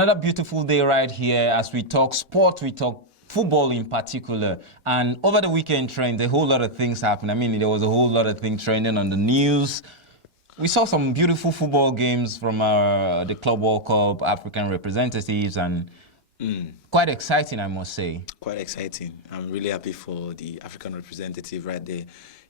another beautiful day right here as we talk sport, we talk football in particular. And over the weekend trend, a whole lot of things happened. I mean, there was a whole lot of things trending on the news. We saw some beautiful football games from the Club World Cup, African representatives, and quite exciting, I must say. Quite exciting. I'm really happy for the African representative right there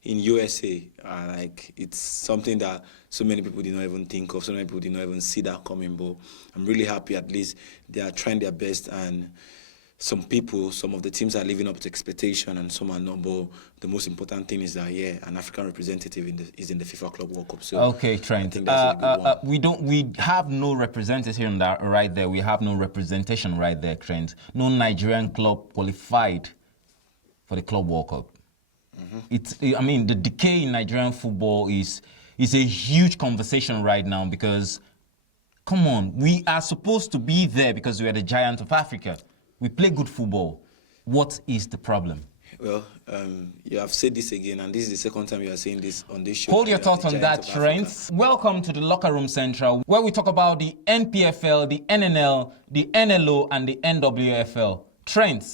in USA. Like, it's something that so many people did not even think of, so many people did not even see that coming, but I'm really happy at least they are trying their best, and some of the teams are living up to expectation and some are not, but the most important thing is that, an African representative is in the FIFA Club World Cup. So okay, Trent. I think that's a good one. We have no representation right there. We have no representation right there, Trent. No Nigerian club qualified for the Club World Cup. I mean, the decay in Nigerian football is a huge conversation right now because, come on, we are supposed to be there because we are the giant of Africa. We play good football. What is the problem? Well, you have said this again, and this is the second time you are saying this on this show. Hold your thoughts on that, Trent. Welcome to the Locker Room Central, where we talk about the NPFL, the NNL, the NLO, and the NWFL. Trent,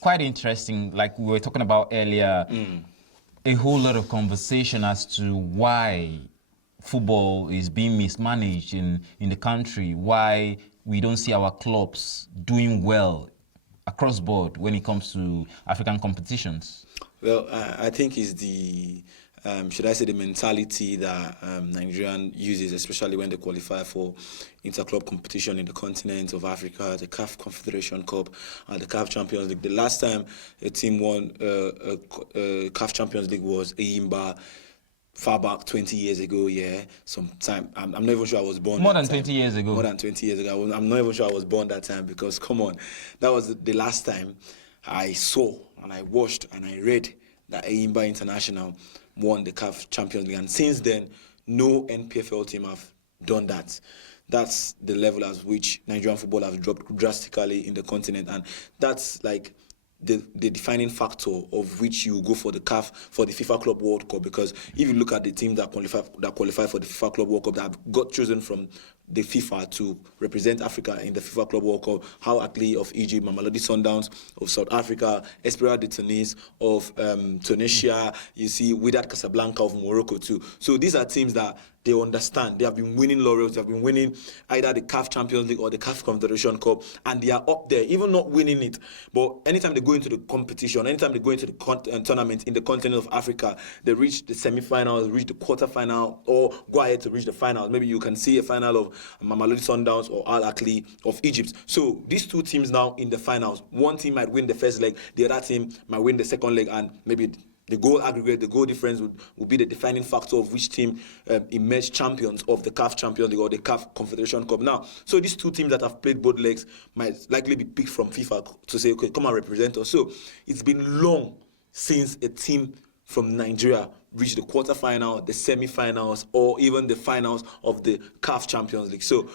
quite interesting, like we were talking about earlier, a whole lot of conversation as to why football is being mismanaged in the country, why we don't see our clubs doing well across board when it comes to African competitions. Well, I think it's the, should I say, the mentality that Nigerian uses, especially when they qualify for interclub competition in the continent of Africa, the CAF Confederation Cup, and the CAF Champions League. The last time a team won CAF Champions League was Eyimba, far back 20 years ago, sometime. I'm not even sure I was born. More than 20 years ago. More than 20 years ago. I'm not even sure I was born that time because, come on, that was the last time I saw and I watched and I read that Eyimba International won the CAF Champions League. And since then, no NPFL team have done that. That's the level at which Nigerian football has dropped drastically in the continent. And that's like the defining factor of which you go for the CAF, for the FIFA Club World Cup, because if you look at the teams that qualify for the FIFA Club World Cup that have got chosen from the FIFA to represent Africa in the FIFA Club World Cup, How Akli of Egypt, Mamelodi Sundowns of South Africa, Espoir de Tunis of Tunisia, you see Wydad Casablanca of Morocco too. So these are teams that they understand. They have been winning laurels. They have been winning either the CAF Champions League or the CAF Confederation Cup, and they are up there, even not winning it. But anytime they go into the competition, anytime they go into the tournament in the continent of Africa, they reach the semi-finals, reach the quarter-final, or go ahead to reach the finals. Maybe you can see a final of Mamelodi Sundowns or Al Akli of Egypt. So these two teams now in the finals, one team might win the first leg, the other team might win the second leg, and maybe the goal aggregate, the goal difference would be the defining factor of which team emerged champions of the CAF Champions League or the CAF Confederation Cup. Now, so these two teams that have played both legs might likely be picked from FIFA to say, okay, come and represent us. So it's been long since a team from Nigeria reached the quarterfinal, the semi-finals, or even the finals of the CAF Champions League. So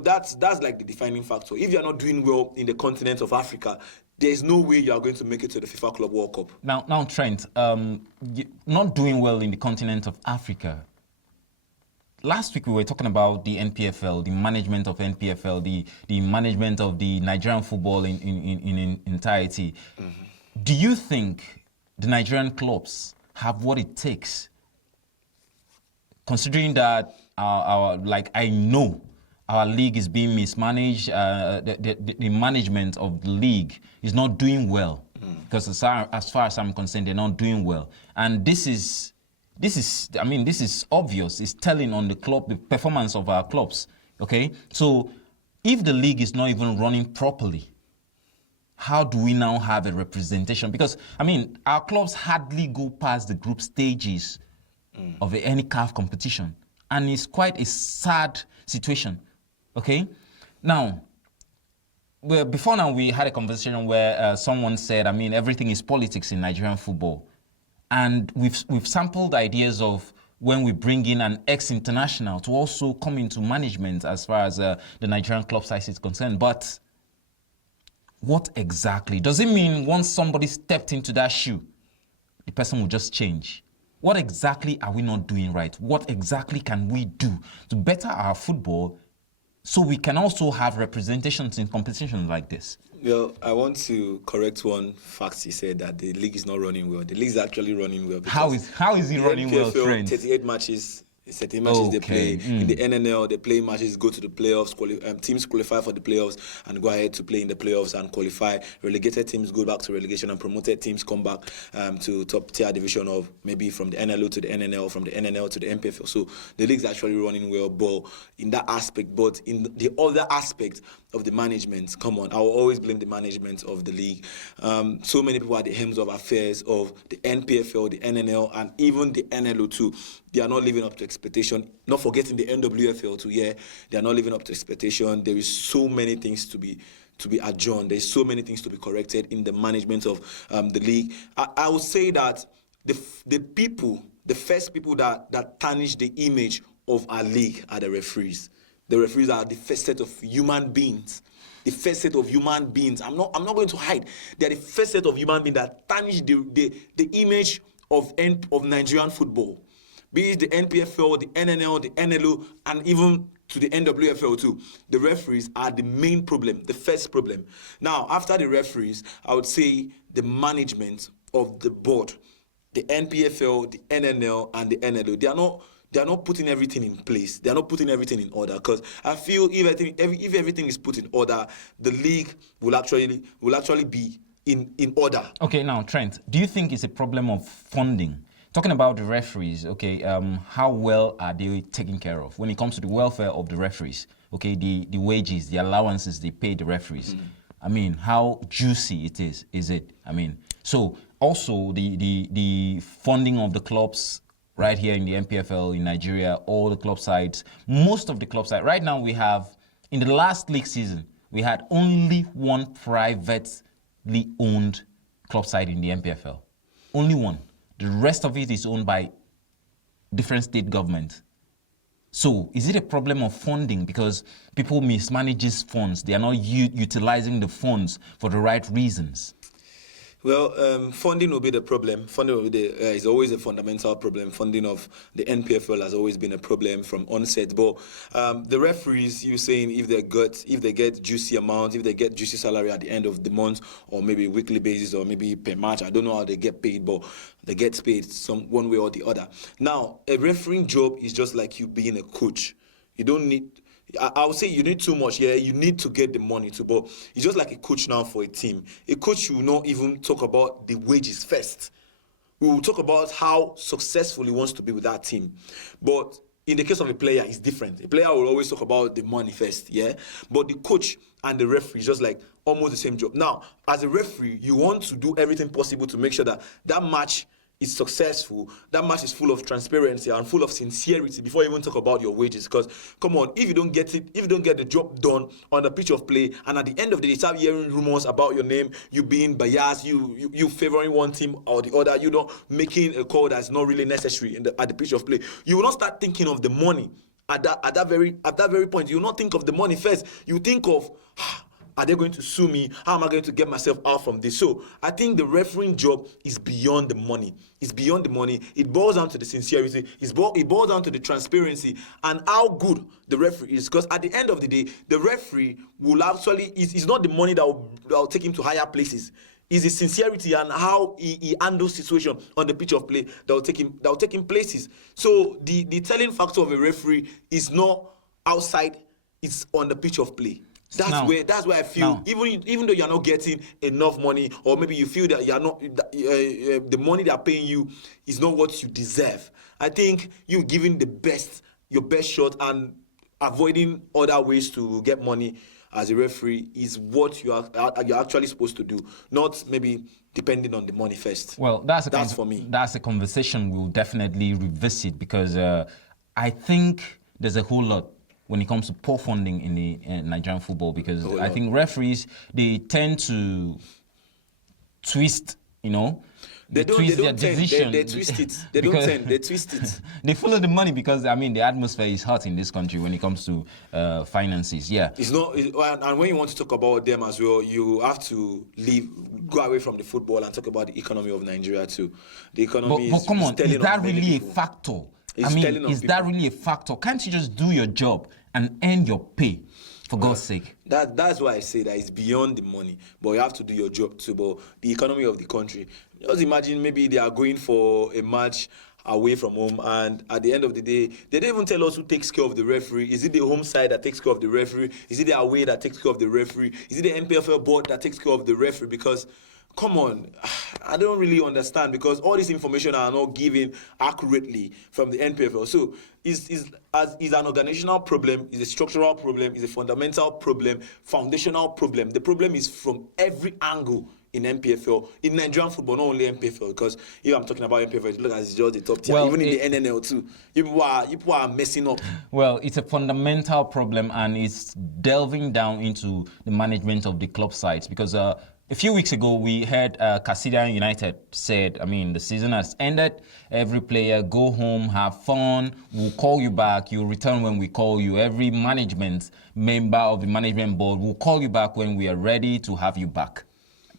that's like the defining factor. If you're not doing well in the continent of Africa, there's no way you are going to make it to the FIFA Club World Cup. Now, Trent, not doing well in the continent of Africa. Last week we were talking about the NPFL, the management of NPFL, the management of the Nigerian football in entirety. Do you think the Nigerian clubs have what it takes, considering that I know our league is being mismanaged, the management of the league is not doing well, because as far as I'm concerned, they're not doing well. And this is obvious. It's telling on the performance of our clubs, okay? So if the league is not even running properly, how do we now have a representation? Because, our clubs hardly go past the group stages of any CAF competition. And it's quite a sad situation. Okay, now, before now we had a conversation where someone said, everything is politics in Nigerian football, and we've sampled ideas of when we bring in an ex-international to also come into management as far as the Nigerian club size is concerned. But what exactly does it mean? Once somebody stepped into that shoe, the person will just change. What exactly are we not doing right? What exactly can we do to better our football so we can also have representations in competitions like this. Well, I want to correct one fact. He said that the league is not running well. The league is actually running well. How is it running well, NPFL, friends? 38 matches. 38 matches they play. In the NNL, they play matches, go to the playoffs. Teams qualify for the playoffs and go ahead to play in the playoffs and qualify. Relegated teams go back to relegation, and promoted teams come back to top tier division of maybe from the NLO to the NNL, from the NNL to the NPFL. So the league's actually running well, but in that aspect. But in the other aspect of the management, come on, I will always blame the management of the league. So many people are at the helms of affairs of the NPFL, the NNL, and even the NLO too. They are not living up to expectation. Not forgetting the NWFL too. Yeah, they are not living up to expectation. There is so many things to be adjourned. There's so many things to be corrected in the management of the league. I would say that the first people that tarnish the image of our league are the referees. The referees are the first set of human beings. The first set of human beings. I'm not going to hide. They are the first set of human beings that tarnish the image of Nigerian football. Be it the NPFL, the NNL, the NLO, and even to the NWFL too. The referees are the main problem, the first problem. Now, after the referees, I would say the management of the board, the NPFL, the NNL, and the NLO. They are not putting everything in place. They are not putting everything in order. Because I feel if everything is put in order, the league will actually be in order. Okay, now Trent, do you think it's a problem of funding? Talking about the referees, okay, how well are they taken care of when it comes to the welfare of the referees? Okay, the wages, the allowances they pay the referees. I mean, how juicy it is it? I mean, so also the funding of the clubs right here in the NPFL in Nigeria, all the club sides, most of the club sides. Right now we have, in the last league season, we had only one privately owned club side in the NPFL. Only one. The rest of it is owned by different state governments. So is it a problem of funding because people mismanage these funds? They are not utilizing the funds for the right reasons. Well, funding will be the problem. Funding will be is always a fundamental problem. Funding of the NPFL has always been a problem from onset. But the referees, you saying if they get juicy amounts, if they get juicy salary at the end of the month, or maybe weekly basis, or maybe per match, I don't know how they get paid, but they get paid some one way or the other. Now, a refereeing job is just like you being a coach. You don't need. I would say you need too much, yeah. You need to get the money too, but it's just like a coach now for a team. A coach will not even talk about the wages first. We will talk about how successful he wants to be with that team. But in the case of a player, it's different. A player will always talk about the money first, yeah. But the coach and the referee is just like almost the same job. Now, as a referee, you want to do everything possible to make sure that that match is successful, that match is full of transparency and full of sincerity before you even talk about your wages. Because come on, if you don't get the job done on the pitch of play, and at the end of the day start hearing rumors about your name, you being biased, you favoring one team or the other, you know, making a call that's not really necessary at the pitch of play, you will not start thinking of the money at that very point. You will not think of the money first. You think of, are they going to sue me? How am I going to get myself out from this? So I think the refereeing job is beyond the money. It's beyond the money. It boils down to the sincerity. It boils down to the transparency and how good the referee is. Because at the end of the day, the referee will actually, it's not the money that will take him to higher places. It's his sincerity and how he handles situation on the pitch of play that will take him places. So the telling factor of a referee is not outside, it's on the pitch of play. That's where I feel even though you're not getting enough money, or maybe you feel that you're not the money they're paying you is not what you deserve. I think you giving your best shot and avoiding other ways to get money as a referee is what you're actually supposed to do, not maybe depending on the money first. Well, that's for me. That's a conversation we'll definitely revisit, because I think there's a whole lot when it comes to poor funding in the Nigerian football, because I think referees, they tend to twist, they twist their decision. They twist it. They don't tend, they twist it. They follow the money because, the atmosphere is hot in this country when it comes to finances, yeah. And when you want to talk about them as well, you have to go away from the football and talk about the economy of Nigeria too. The economy but come on, is that really a factor? Is that really a factor? Can't you just do your job and earn your pay, for God's sake. That's why I say that it's beyond the money, but you have to do your job too. But the economy of the country, just imagine maybe they are going for a match away from home, and at the end of the day, they don't even tell us who takes care of the referee. Is it the home side that takes care of the referee? Is it the away that takes care of the referee? Is it the NPFL board that takes care of the referee? Because come on, I don't really understand, because all this information are not given accurately from the NPFL. So is an organizational problem, is a structural problem, is a fundamental problem, foundational problem. The problem is from every angle in NPFL, in Nigerian football, not only NPFL, because if I'm talking about NPFL, look at it's just the top tier. Even in the NNL too, people are messing up. Well, it's a fundamental problem, and it's delving down into the management of the club sides, because a few weeks ago, we heard Katsina United said, the season has ended. Every player, go home, have fun. We'll call you back. You'll return when we call you. Every management member of the management board will call you back when we are ready to have you back.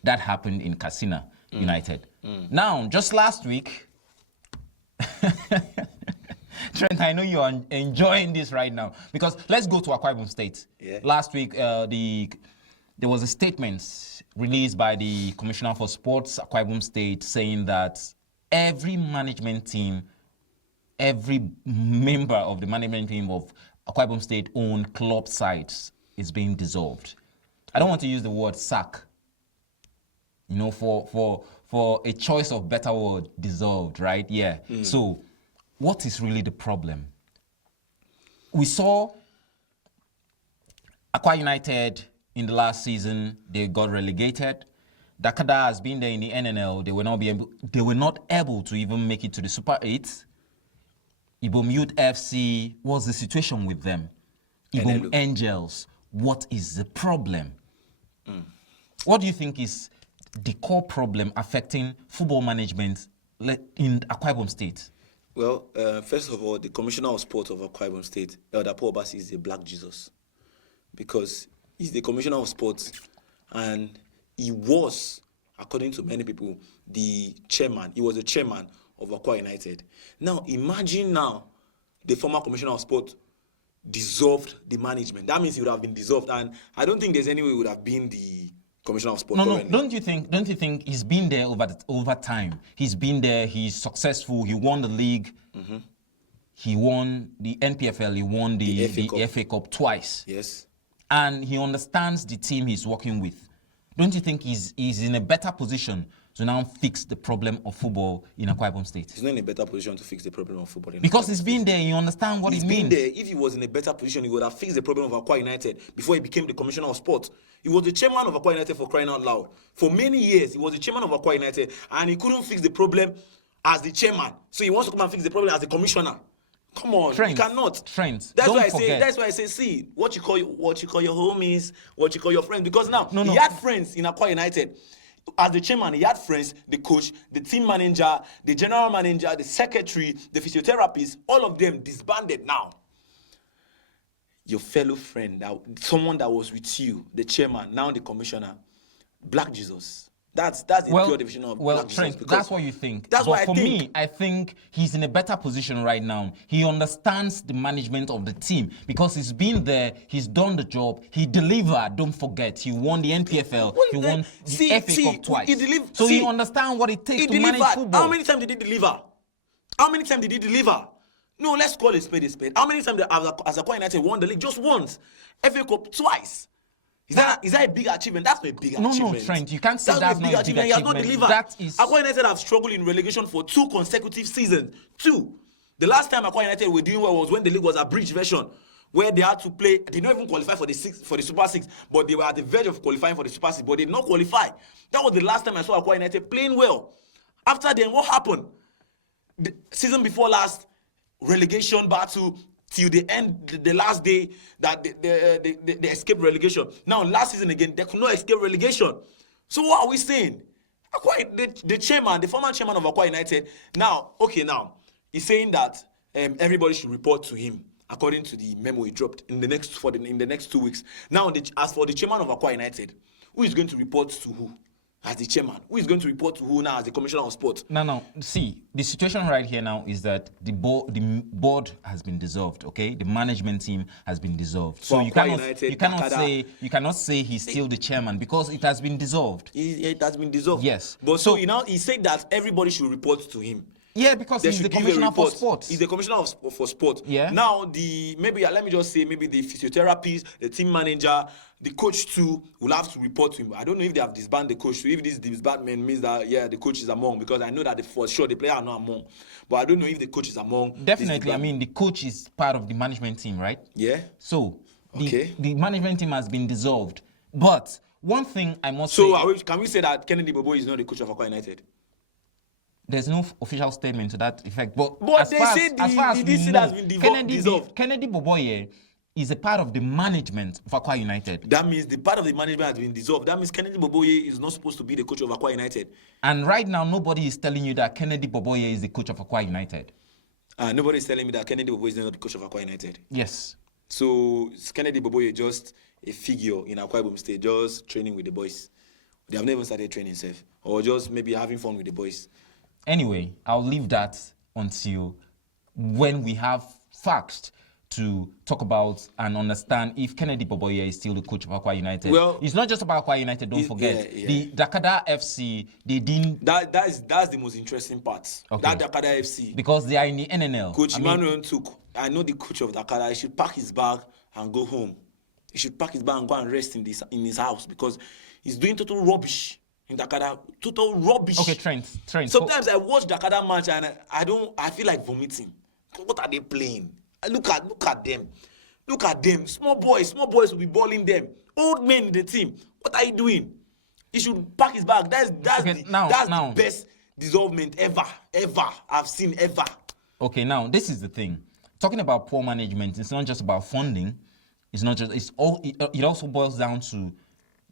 That happened in Katsina United. Now, just last week, Trent, I know you are enjoying this right now, because let's go to Akwa Ibom State. Yeah. Last week, there was a statement released by the Commissioner for Sports, Akwa Ibom State, saying that every management team, every member of the management team of Akwa Ibom State-owned club sites is being dissolved. I don't want to use the word sack, for a choice of better word, dissolved, right? Yeah. So, what is really the problem? We saw Akwa United in the last season, they got relegated. Dakada has been there in the NNL. They were not able to even make it to the Super 8. Ibom Youth FC, what's the situation with them? Ibom Angels, what is the problem? What do you think is the core problem affecting football management in Akwa Ibom State? Well, first of all, the Commissioner of Sport of Akwa Ibom State, Elder Paul Obasi, is a black Jesus, because he's the Commissioner of Sports, and he was, according to many people, the chairman. He was the chairman of Akwa United. Now, imagine now the former Commissioner of Sport dissolved the management. That means he would have been dissolved, and I don't think there's any way he would have been the Commissioner of Sport. No. Don't you think he's been there over time? He's been there. He's successful. He won the league. He won the NPFL. He won the FA Cup twice. Yes. And he understands the team he's working with. Don't you think he's in a better position to now fix the problem of football in Akwa Ibom State? He's not in a better position to fix the problem of football. Because he's been there, you understand what it means. He's been there. If he was in a better position, he would have fixed the problem of Akwa United before he became the Commissioner of Sport. He was the chairman of Akwa United, for crying out loud. For many years, he was the chairman of Akwa United, and he couldn't fix the problem as the chairman. So he wants to come and fix the problem as the commissioner. Come on, you cannot. That's why I say, see, what you call your homies, what you call your friends. Because now, he had friends in Akwa United. As the chairman, he had friends, the coach, the team manager, the general manager, the secretary, the physiotherapist, all of them disbanded now. Your fellow friend, someone that was with you, the chairman, now the commissioner, Black Jesus. That's the pure division of Black Trent, Jesus. That's what you think. That's what for me, I think he's in a better position right now. He understands the management of the team because he's been there, he's done the job, he delivered. Don't forget, he won the NPFL, he won the FA Cup twice. He understands what it takes to manage football. How many times did he deliver? No, let's call it spade a spade. How many times as Akwa United won the league? Just once. FA Cup twice. Is that a big achievement? That's not a big achievement. No, Trent, you can't say that's not a big achievement. He has not delivered. Akwa United have struggled in relegation for 2 consecutive seasons. 2. The last time Akwa United were doing well was when the league was a bridge version, where they had to play. They did not even qualify for the Super 6, but they were at the verge of qualifying for the Super 6, but they did not qualify. That was the last time I saw Akwa United playing well. After then, what happened? The season before last, relegation battle till the end, the last day that they escaped relegation. Now, last season again, they could not escape relegation. So what are we saying? The chairman, the former chairman of Akwa United, now, he's saying that everybody should report to him according to the memo he dropped in the next 2 weeks. Now, as for the chairman of Akwa United, who is going to report to who? as the chairman. Who is going to report to who now as the commissioner of sport? No. See, the situation right here now is that the board has been dissolved. Okay, the management team has been dissolved. So you cannot say he's still the chairman because it has been dissolved. It has been dissolved. Yes. But so he said that everybody should report to him. Yeah, because he's the commissioner for sports. He's the commissioner for sport. Yeah. Now let me just say maybe the physiotherapist, the team manager, the coach too will have to report to him. I don't know if they have disbanded the coach. So if this disbandment means that the coach is among, because I know that for sure the player are not among. But I don't know if the coach is among. Definitely, I mean the coach is part of the management team, right? Yeah. So the management team has been dissolved. But one thing I must say. So can we say that Kennedy Bobo is not the coach of Akwa United? There's no official statement to that effect. But as far as we know, Kennedy Boboye is a part of the management of Akwa United. That means the part of the management has been dissolved. That means Kennedy Boboye is not supposed to be the coach of Akwa United. And right now, nobody is telling you that Kennedy Boboye is the coach of Akwa United. Nobody is telling me that Kennedy Boboye is not the coach of Akwa United. Yes. So is Kennedy Boboye just a figure in Akwa Ibom State, just training with the boys? They have never started training safe, or just maybe having fun with the boys. Anyway, I'll leave that until when we have facts to talk about and understand if Kennedy Boboye is still the coach of Akwa United. Well, it's not just about Akwa United, don't forget. The Dakada FC, they didn't... That's the most interesting part. Okay. That Dakada FC. Because they are in the NNL. Coach Emmanuel I know the coach of Dakada, he should pack his bag and go home. He should pack his bag and go and rest in his house because he's doing total rubbish. In Dakada, total rubbish. Okay, Trent. Sometimes I watch Dakada match and I feel like vomiting. What are they playing? Look at them. Look at them. Small boys will be balling them. Old men in the team. What are you doing? He should pack his bag. That's the best dissolvement ever I've seen ever. Okay, now this is the thing. Talking about poor management, it's not just about funding. It also boils down to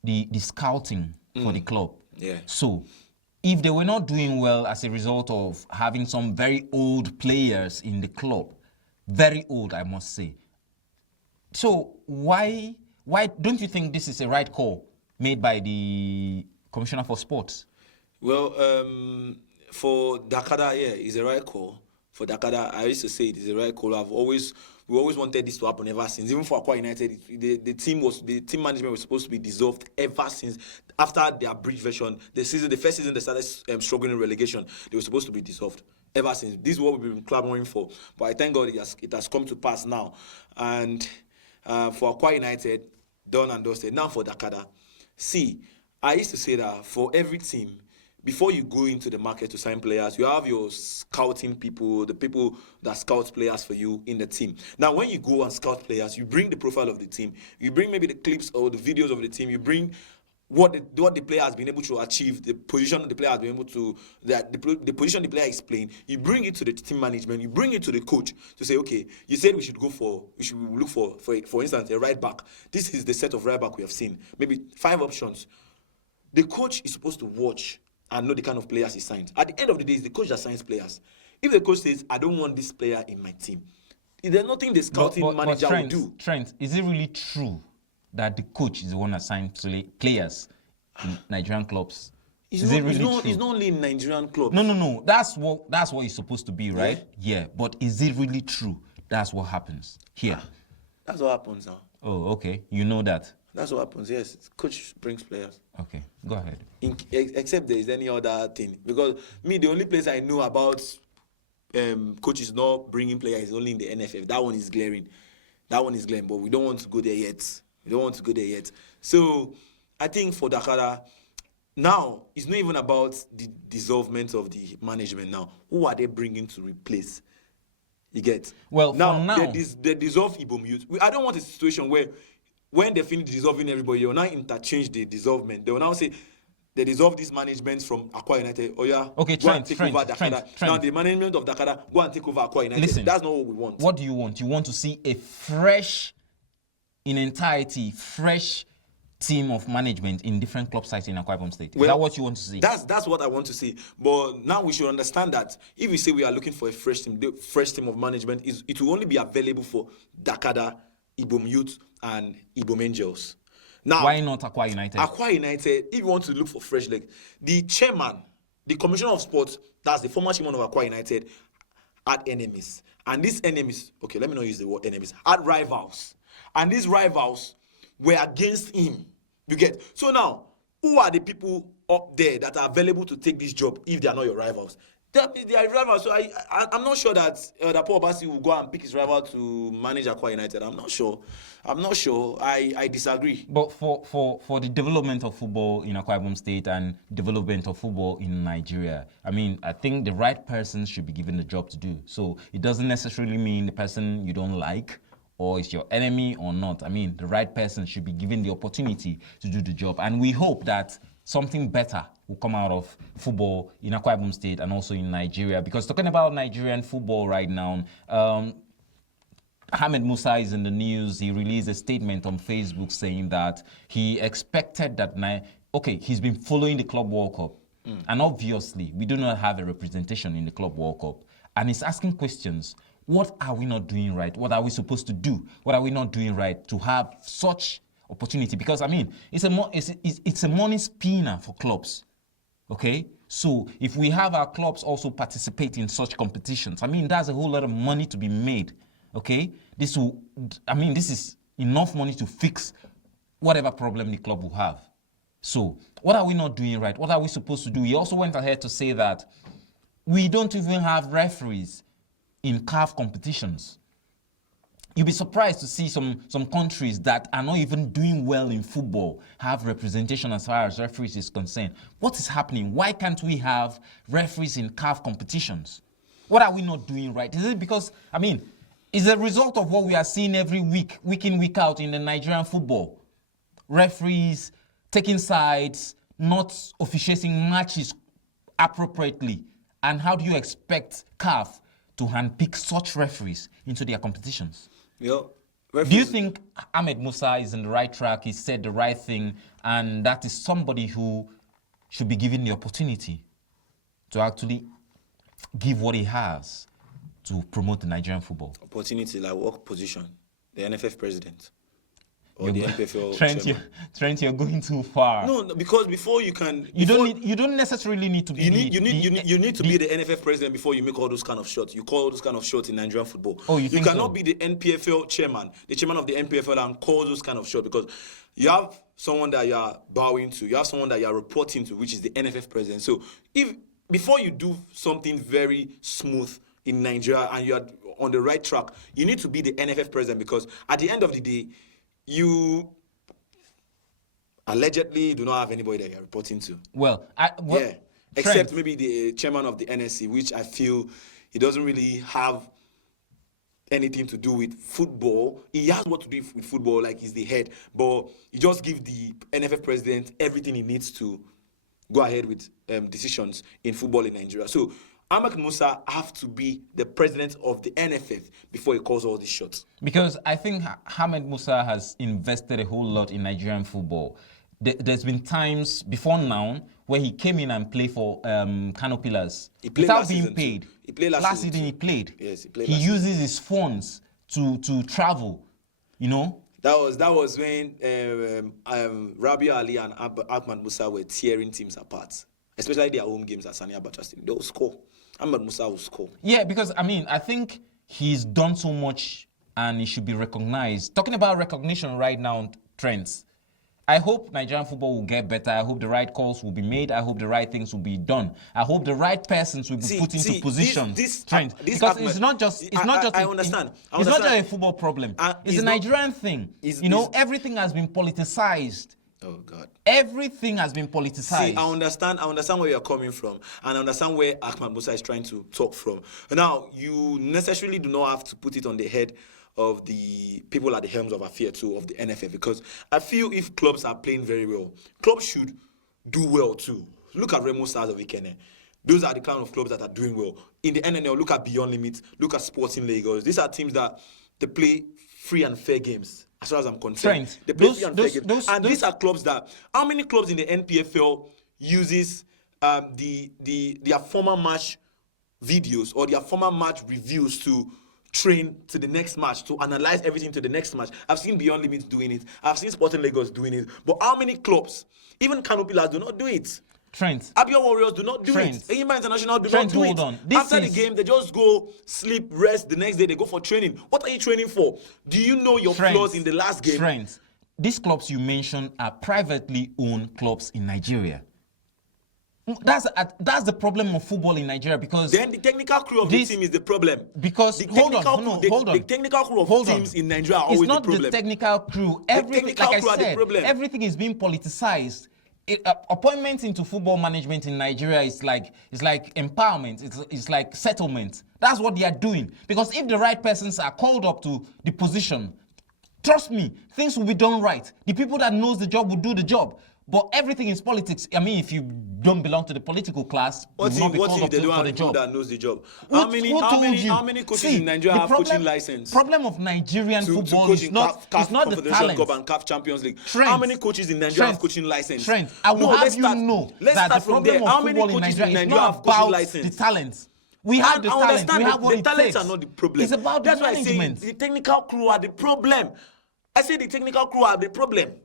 the scouting for the club. Yeah. So, if they were not doing well as a result of having some very old players in the club, very old, I must say. So, why don't you think this is a right call made by the Commissioner for Sports? Well, for Dakada, it's a right call. For Dakada, I used to say it is a right call. We always wanted this to happen ever since. Even for Akwa United, the team management was supposed to be dissolved ever since. After their bridge version, the first season they started struggling in relegation, they were supposed to be dissolved ever since. This is what we've been clamoring for. But I thank God it has come to pass now. And for Akwa United, done and dusted. Now for Dakada. See, I used to say that for every team, before you go into the market to sign players, you have your scouting people, the people that scout players for you in the team. Now, when you go and scout players, you bring the profile of the team. You bring maybe the clips or the videos of the team. You bring what the player has been able to achieve, the position the player has been able to, the position the player is playing. You bring it to the team management. You bring it to the coach to say, okay, you said we should look for instance, a right back. This is the set of right back we have seen. Maybe 5 options. The coach is supposed to watch and know the kind of players he signs. At the end of the day, it's the coach that signs players. If the coach says, I don't want this player in my team, there's nothing the scouting manager will do. Trent, is it really true that the coach is the one that signs players in Nigerian clubs? Is it really true? It's not only in Nigerian clubs. No. That's what it's supposed to be, right? Yeah. But is it really true? That's what happens here. That's what happens now. Oh, okay. You know that. That's what happens, yes. Coach brings players. Okay, go ahead. Except there is any other thing. Because the only place I know about coaches not bringing players is only in the NFF. That one is glaring. But we don't want to go there yet. So, I think for Dakara, now, it's not even about the dissolvement of the management now. Who are they bringing to replace? You get? Well, now they dissolve Ibom Youth. I don't want a situation where when they finish dissolving everybody, they will now interchange the dissolvement. They will now say, they dissolve this management from Akwa United. Oh yeah, okay, go and take over Dakada. Now the management of Dakada, go and take over Akwa United. Listen, that's not what we want. What do you want? You want to see a fresh team of management in different club sites in Akwa Ibom State. Is that what you want to see? That's what I want to see. But now we should understand that if we say we are looking for a fresh team, the fresh team of management, it will only be available for Dakada, Ibom Youth, and Ibom Angels. Now, why not Aqua United? Aqua United, if you want to look for fresh legs, the chairman, the commissioner of sports, that's the former chairman of Aqua United, had enemies. And these enemies, okay, let me not use the word enemies, had rivals. And these rivals were against him. You get? So now, who are the people up there that are available to take this job if they are not your rivals? They are rivals. So I'm not sure that Paul Bassi will go and pick his rival to manage Aqua United. I'm not sure. I disagree. But for the development of football in Akwa Ibom State and development of football in Nigeria, I mean, I think the right person should be given the job to do. So it doesn't necessarily mean the person you don't like or is your enemy or not. I mean, the right person should be given the opportunity to do the job. And we hope that something better will come out of football in Akwa Ibom State and also in Nigeria. Because talking about Nigerian football right now, Ahmed Musa is in the news. He released a statement on Facebook saying that he expected that, he's been following the Club World Cup. And obviously, we do not have a representation in the Club World Cup. And he's asking questions. What are we not doing right? What are we supposed to do? What are we not doing right to have such opportunity? Because, I mean, it's a money spinner for clubs. Okay? So if we have our clubs also participate in such competitions, I mean, that's a whole lot of money to be made. Okay? This is enough money to fix whatever problem the club will have. So what are we not doing right? What are we supposed to do? He also went ahead to say that we don't even have referees in CAF competitions. You'll be surprised to see some countries that are not even doing well in football have representation as far as referees is concerned. What is happening? Why can't we have referees in CAF competitions? What are we not doing right? Is it because, it's a result of what we are seeing every week in, week out in the Nigerian football? Referees taking sides, not officiating matches appropriately. And how do you expect CAF to handpick such referees into their competitions? Do you think Ahmed Musa is in the right track? He said the right thing, and that is somebody who should be given the opportunity to actually give what he has to promote the Nigerian football? Opportunity, like what position? The NFF president? Or the NPFL Trent, you're going too far. No, because before you can... You don't necessarily need to be... You need to be the NFF president before you make all those kind of shots. You call those kind of shots in Nigerian football. Oh, you cannot be the NPFL chairman, the chairman of the NPFL, and call those kind of shots, because you have someone that you are bowing to, you have someone that you are reporting to, which is the NFF president. So before you do something very smooth in Nigeria and you are on the right track, you need to be the NFF president, because at the end of the day, you allegedly do not have anybody that you're reporting to. Except maybe the chairman of the NSC, which I feel he doesn't really have anything to do with football. He has what to do with football, like he's the head, but you just give the NFF president everything he needs to go ahead with decisions in football in Nigeria. So Ahmed Musa have to be the president of the NFF before he calls all these shots. Because I think Ahmed Musa has invested a whole lot in Nigerian football. There's been times before now where he came in and played for Kano Pillars without being paid. He played last season. He played. Yes, he played. He uses his funds to travel, you know. That was when Rabi Ali and Ahmed Musa were tearing teams apart, especially their home games at Sani Abacha Stadium. They will score. Ahmed Musa will score. Yeah, because I think he's done so much and he should be recognized. Talking about recognition right now, trends. I hope Nigerian football will get better. I hope the right calls will be made. I hope the right things will be done. I hope the right persons will be put into position. Because Ahmed, it's not just. I understand. It's not just a football problem. It's a Nigerian thing. Everything has been politicized. Oh God! Everything has been politicized. See, I understand where you're coming from, and I understand where Ahmed Musa is trying to talk from. Now, you necessarily do not have to put it on the head of the people at the helms of affair too, of the NFF, because I feel if clubs are playing very well, clubs should do well too. Look at Remo Stars of Ikene. Those are the kind of clubs that are doing well. In the NNL, look at Beyond Limits, look at Sporting Lagos. These are teams that they play free and fair games, as far as I'm concerned. They play free and fair games. And these are clubs that, how many clubs in the NPFL uses their former match videos or their former match reviews to train to the next match, to analyze everything to the next match. I've seen Beyond Limits doing it. I've seen Sporting Lagos doing it. But how many clubs, even Kano Pillars, do not do it? Trent. Abia Warriors do not do Trent. it. Eyimba International do Trent, not do hold it. on. After the game, they just go sleep, rest. The next day, they go for training. What are you training for? Do you know your flaws in the last game? Trent. These clubs you mentioned are privately owned clubs in Nigeria. That's the problem of football in Nigeria, because then the technical crew of the team is the problem. Because the hold on. The technical crew of teams in Nigeria are always the problem. It's not the technical crew. Everything, like I said, everything is being politicized. Appointments into football management in Nigeria is like empowerment. It's like settlement. That's what they are doing. Because if the right persons are called up to the position, trust me, things will be done right. The people that knows the job will do the job. But everything is politics. I mean, if you don't belong to the political class, you will not be called up for the job. That knows the job? How many coaches in Nigeria have coaching license? Problem of Nigerian football is not the talent. Cup and CAF Champions League. Trent, how many coaches in Nigeria have coaching license? Trent, I will have you know that the problem of football in Nigeria is not about the talent. We have the talent. We have what it takes. The talents are not the problem. It's about the management. The technical crew are the problem. I say the technical crew are the problem.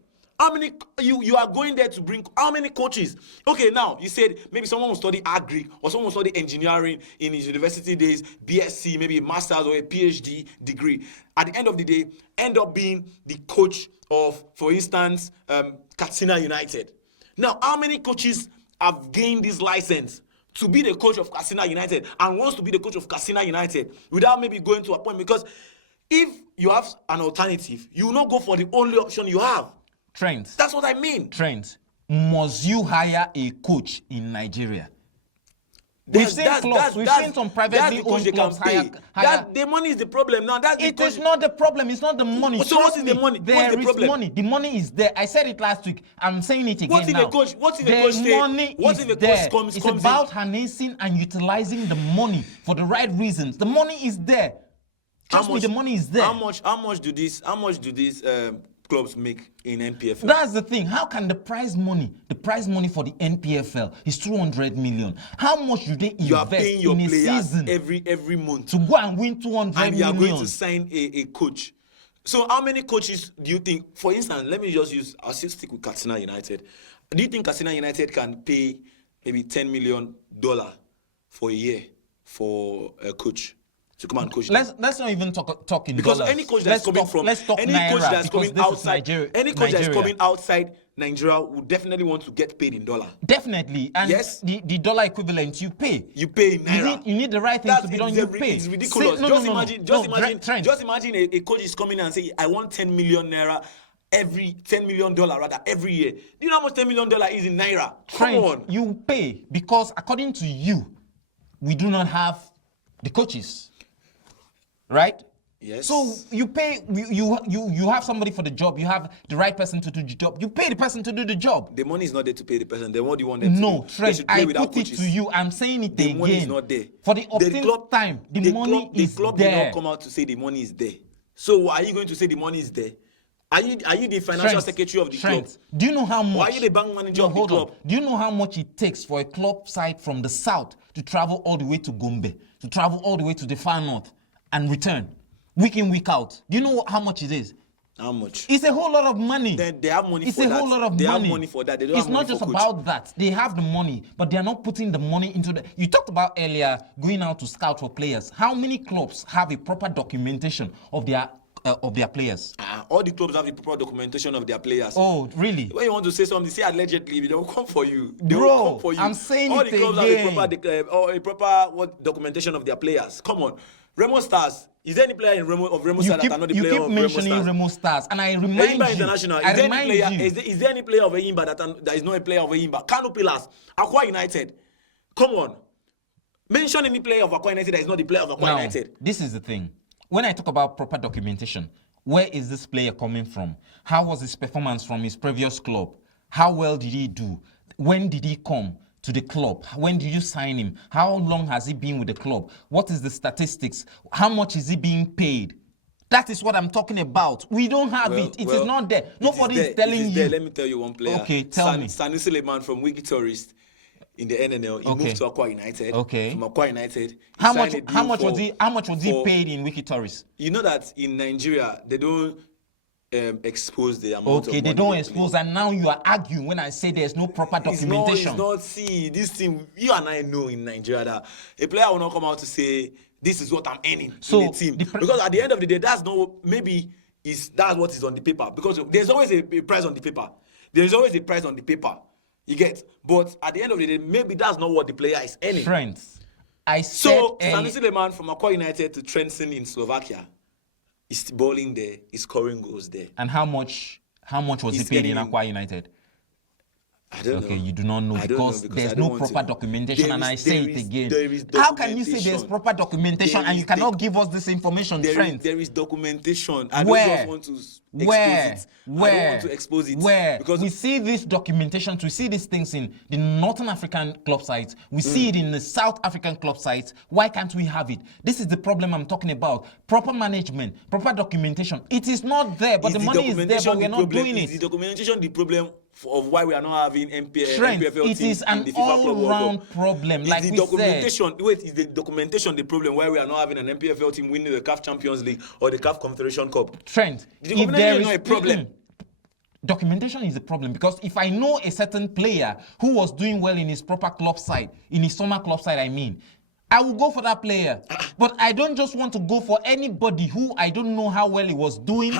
How many you are going there to bring? How many coaches? Okay, now you said maybe someone will study agri or someone will study engineering in his university days, BSc, maybe a master's or a PhD degree. At the end of the day, end up being the coach of, for instance, Katsina United. Now, how many coaches have gained this license to be the coach of Katsina United and wants to be the coach of Katsina United without maybe going to a point? Because if you have an alternative, you will not go for the only option you have. Trent. That's what I mean. Trent, must you hire a coach in Nigeria? We've seen clubs. We've seen some privately owned clubs hire. The money is the problem now. It is not the problem. It's not the money. So what is the money? There is the problem? Money. The money is there. I said it last week. I'm saying it again now. What if the coach comes? It's about harnessing and utilizing the money for the right reasons. The money is there. Trust me, the money is there. How much do these clubs make in NPFL? That's the thing. How can the prize money for the NPFL is 200 million? How much do they invest you are paying your in a players season every month to go and win 200 million? And you are going to sign a coach. So how many coaches do you think, for instance, I'll still stick with Katsina United. Do you think Katsina United can pay maybe $10 million for a year for a coach to come and coach? Let's not even talk in because dollars. Any coach that's coming outside Nigeria would definitely want to get paid in dollar. Definitely, and yes, the dollar equivalent you pay. You pay in naira. You need the right thing to be done. You pay. It's ridiculous. Just imagine a coach is coming and saying, "I want 10 million naira." $10 million every year. Do you know how much $10 million is in naira? Come on. You pay because according to you, we do not have the coaches. Right? Yes. So you pay, you have somebody for the job, you have the right person to do the job, you pay the person to do the job. The money is not there to pay the person. Then what do you want them to do? No, Trent, I put it to you, I'm saying it again. The money is not there. For the optimum time, the money is there. The club did not come out to say the money is there. So are you going to say the money is there? Are you the financial secretary of the club? Do you know how much? Or are you the bank manager of the club? Do you know how much it takes for a club side from the south to travel all the way to Gombe, to travel all the way to the far north and return? Week in, week out. Do you know how much it is? How much? It's a whole lot of money. They have money for that. It's a whole lot of money. They have money for that. They don't it's have money not just for about that. They have the money, but they are not putting the money into the... You talked about earlier going out to scout for players. How many clubs have a proper documentation of their players? All the clubs have a proper documentation of their players. Oh, really? When you want to say something, say allegedly, they don't come for you. They Bro, will come for you. I'm saying all it the clubs again. have a proper documentation of their players. Come on. Remo Stars. Is there any player in Remo Stars that are not the player of Remo Stars? You keep mentioning Remo Stars, and I remind Eyimba you. International. Is there any player of Eyimba that is not a player of Eyimba? Kano Pillars, Akwa United. Come on. Mention any player of Akwa United that is not the player of Akwa United. This is the thing. When I talk about proper documentation, where is this player coming from? How was his performance from his previous club? How well did he do? When did he come to the club? When did you sign him? How long has he been with the club? What is the statistics? How much is he being paid? That is what I'm talking about. We don't have it. It is not there. Nobody is telling you. Let me tell you one player. Okay, tell me. Sani Suleiman from Wiki Tourist. in the NNL. He moved to Akwa United. Okay. From Akwa United, How much was he paid in Wiki Tourist? You know that in Nigeria they don't expose the amount of money they don't expose, and now you are arguing when I say there's no proper documentation. It's not. See, this thing, you and I know in Nigeria that a player will not come out to say this is what I'm earning in the team, because at the end of the day, that's not that's what is on the paper, because there's always a price on the paper. There's always a price on the paper. You get, but at the end of the day, maybe that's not what the player is earning. Friends, Sanusi Leman from Akwa United to Trenton in Slovakia. He's balling there. He's scoring goals there. And how much was he paid in Akwa United? I don't know. Okay, you do not know, because there's no proper documentation, and I say it again. How can you say there's proper documentation and you cannot give us this information, friends? There is documentation. I don't just want to expose it. I don't want to expose it. Because we see this documentation, we see these things in the Northern African club sites, we see it in the South African club sites. Why can't we have it? This is the problem I'm talking about. Proper management, proper documentation. It is not there, but the money is there, but we're not doing it. Is the documentation the problem of why we are not having NPFL it is an all-round problem, like we said. Is the documentation the problem why we are not having an NPFL team winning the CAF Champions League or the CAF Confederation Cup? Trent, the documentation is not a problem. Documentation is a problem, because if I know a certain player who was doing well in his proper club side, in his summer club side, I will go for that player. But I don't just want to go for anybody who I don't know how well he was doing.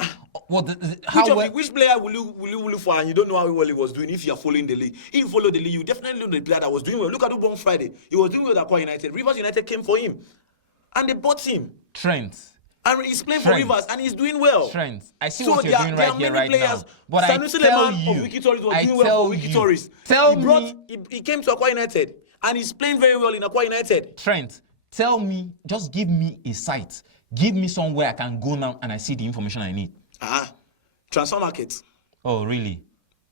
Which player will you look for, and you don't know how well he was doing if you are following the league? If you follow the league, you definitely know the player that was doing well. Look at Ubon Friday. He was doing well at Akwa United. Rivers United came for him, and they bought him. Trent. And he's playing for Rivers, and he's doing well. Trent, I see what you're doing right here, right now. But Sanusi Leman of Wiki Tourist was doing well for Wiki Tourist. He came to Akwa United, and he's playing very well in Akwa United. Trent, tell me, just give me a site. Give me somewhere I can go now and I see the information I need. Transfer market. Oh, really?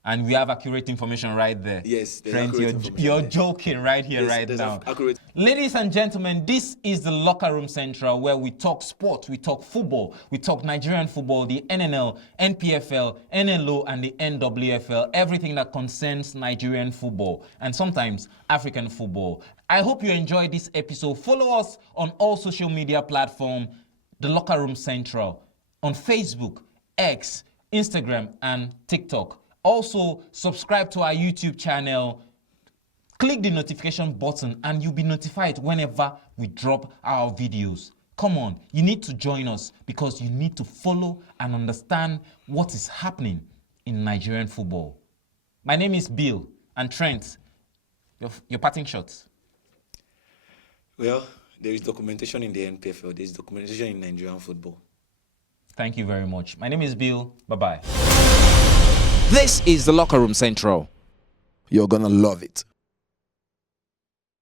And we have accurate information right there. Yes, Trent, you're joking right here, right now. Accurate. Ladies and gentlemen, this is the Locker Room Central, where we talk sport, we talk football, we talk Nigerian football, the NNL, NPFL, NLO, and the NWFL, everything that concerns Nigerian football, and sometimes African football. I hope you enjoyed this episode. Follow us on all social media platforms, the Locker Room Central, on Facebook, X, Instagram, and TikTok. Also, subscribe to our YouTube channel, click the notification button, and you'll be notified whenever we drop our videos. Come on, you need to join us, because you need to follow and understand what is happening in Nigerian football. My name is Bill, and Trent, your parting shots. Well, there is documentation in the NPFL, there is documentation in Nigerian football. Thank you very much. My name is Bill. Bye-bye. This is the Locker Room Central. You're gonna love it.